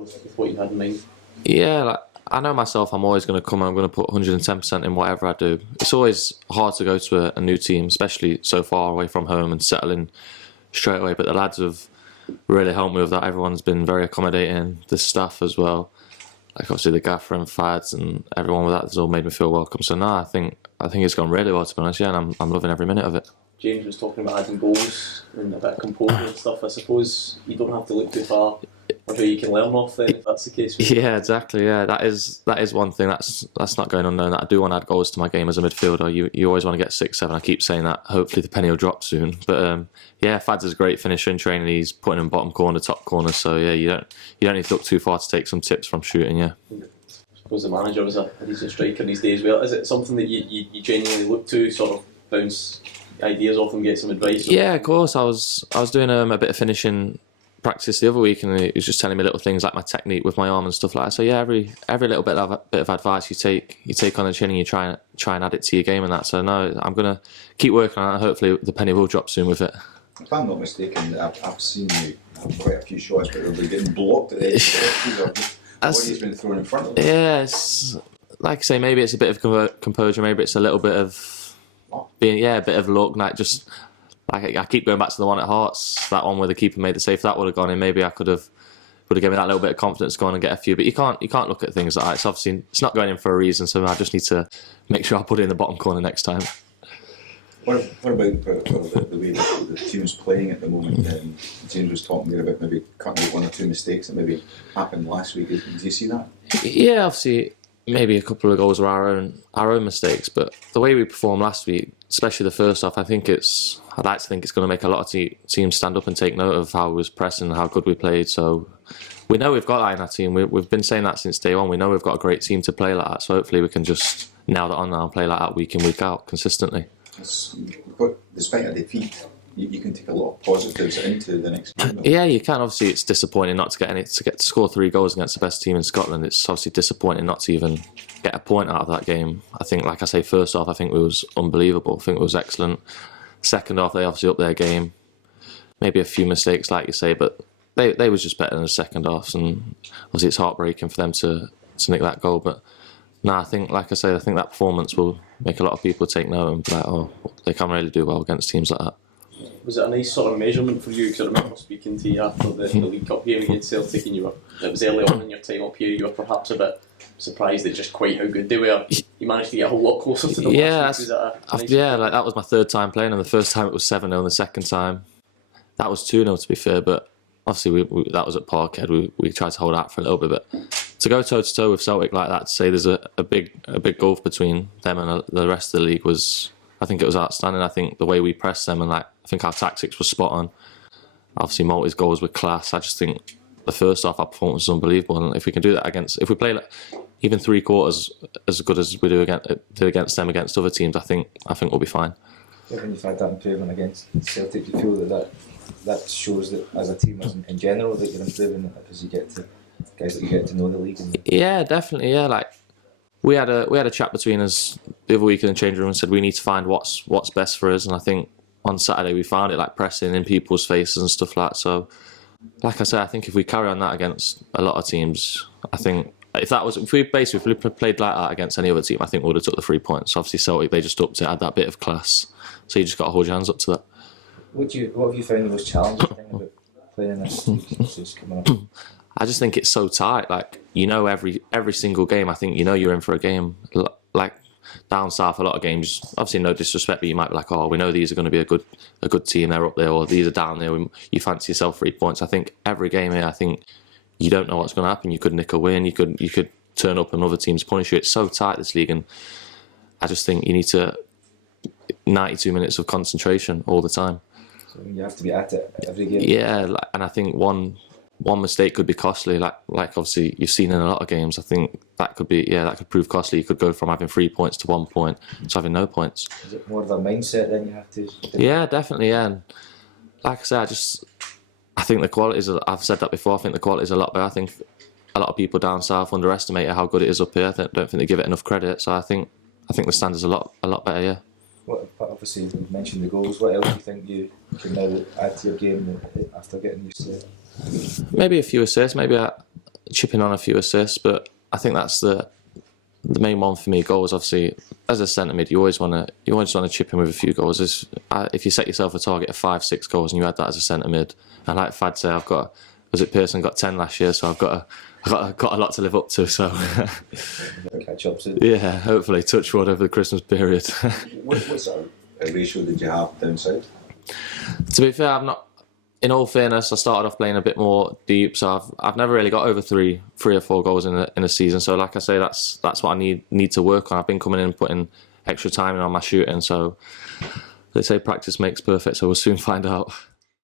with what you had in mind? Yeah, like I know myself, I'm always going to come and I'm going to put 110% in whatever I do. It's always hard to go to a new team, especially so far away from home and settle in straight away. But the lads have really helped me with that. Everyone's been very accommodating, the staff as well. Like obviously the gaffer and Fads and everyone with that has all made me feel welcome. So no, I think it's gone really well, to be honest, yeah, and I'm loving every minute of it. James was talking about adding goals and a bit of composure and stuff. I suppose you don't have to look too far or who you can learn off then, if that's the case. Yeah, exactly. Yeah, that is one thing that's not going unknown. That I do want to add goals to my game as a midfielder. You always want to get 6, 7. I keep saying that. Hopefully the penny will drop soon. But yeah, Fads is a great finisher in training. He's putting in bottom corner, top corner. So yeah, you don't need to look too far to take some tips from shooting. Yeah. I suppose the manager was a decent striker these days. Well, is it something that you genuinely look to, sort of bounce ideas off and get some advice? Yeah, of course. I was doing a bit of finishing practice the other week, and he was just telling me little things like my technique with my arm and stuff like that. So yeah, every little bit of advice you take on the chin and you try and add it to your game and that. So no, I'm gonna keep working on it. Hopefully the penny will drop soon with it. If I'm not mistaken, I've seen you have quite a few shots, but they'll be getting blocked at the edge. Body's been thrown in front of them. Yeah, it's like I say, maybe it's a bit of composure, maybe it's a little bit of being a bit of luck, like just. Like I keep going back to the one at Hearts, that one where the keeper made the save. If that would have gone in, maybe I would have given me that little bit of confidence to go on and get a few. But you can't look at things like that. It's obviously it's not going in for a reason. So I just need to make sure I put it in the bottom corner next time. What about the way that the team's playing at the moment? James was talking there about maybe cutting out 1 or 2 mistakes that maybe happened last week. Did you see that? Yeah, obviously maybe a couple of goals were our own mistakes, but the way we performed last week, especially the first half, I'd like to think it's going to make a lot of teams stand up and take note of how we was pressing and how good we played. So we know we've got that in our team. We've been saying that since day one. We know we've got a great team to play like that. So hopefully we can just nail that on now and play like that week in, week out consistently. Despite a defeat, you can take a lot of positives into the next game. Yeah, you can. Obviously, it's disappointing not to get to score 3 goals against the best team in Scotland. It's obviously disappointing not to even get a point out of that game. I think, like I say, first off, I think it was unbelievable. I think it was excellent. Second half, they obviously upped their game. Maybe a few mistakes, like you say, but they was just better than the second half. And obviously, it's heartbreaking for them to nick that goal. But no, I think, like I say, I think that performance will make a lot of people take note and be like, oh, they can really do well against teams like that. Was it a nice sort of measurement for you? Because I remember speaking to you after the League Cup game against Celtic, and it was early on in your time up here, you were perhaps a bit surprised at just quite how good they were. You managed to get a whole lot closer to them last week. Like that was my 3rd time playing, and the first time it was 7-0, and the second time that was 2-0 to be fair, but obviously that was at Parkhead. We tried to hold out for a little bit, but to go toe to toe with Celtic like that, to say there's a big gulf between them and the rest of the league I think it was outstanding. I think the way we pressed them and I think our tactics were spot on. Obviously, Malty's goals were class. I just think the first half our performance was unbelievable, and if we can do that if we play like even 3 quarters as good as we do against them against other teams, I think we'll be fine. When you've had that improvement against Celtic, do you feel that shows that as a team, in general, that you're improving as you get to guys that you get to know the league? Yeah, definitely. Yeah, like we had a chat between us the other week in the changing room and said we need to find what's best for us, and I think on Saturday we found it, like pressing in people's faces and stuff like that. So, like I said, I think if we carry on that against a lot of teams, I think if we played like that against any other team, I think we would have took the 3 points. Obviously, Celtic, they just upped it, had that bit of class. So you just got to hold your hands up to that. What have you found the most challenging thing about playing in this league coming up? I just think it's so tight. Like, every single game, I think you're in for a game. Like down south, a lot of games, obviously no disrespect, but you might be like, oh, we know these are going to be a good team, they're up there, or these are down there, you fancy yourself 3 points. I think every game here, I think you don't know what's going to happen. You could nick a win, you could turn up and other teams punish you. It's so tight, this league, and I just think you need 92 minutes of concentration all the time. So you have to be at it every game. Yeah, and I think one mistake could be costly. Like obviously you've seen in a lot of games. I think that could prove costly. You could go from having 3 points to 1 point to having no points. Is it more of a mindset then you have to? Yeah, definitely. Yeah, and like I said, I think the quality I've said that before. I think the quality is a lot better. I think a lot of people down south underestimate how good it is up here. I don't think they give it enough credit. So I think the standard's a lot better. Yeah. Obviously, you mentioned the goals. What else do you think you can now add to your game after getting used to it? Maybe a few assists. Maybe chipping on a few assists, but I think that's the main one for me. Goals, obviously, as a centre mid, you always want to chip in with a few goals. If you set yourself a target of 5-6 goals and you had that as a centre mid, and like Fad say, Pearson got 10 last year, so I've got a lot to live up to. So Catch up soon. yeah, hopefully touch wood over the Christmas period. What sort of ratio did you have down south? To be fair, I've not. In all fairness, I started off playing a bit more deep, so I've never really got over three or four goals in a season. So like I say, that's what I need to work on. I've been coming in and putting extra time in on my shooting. So they say practice makes perfect, so we'll soon find out.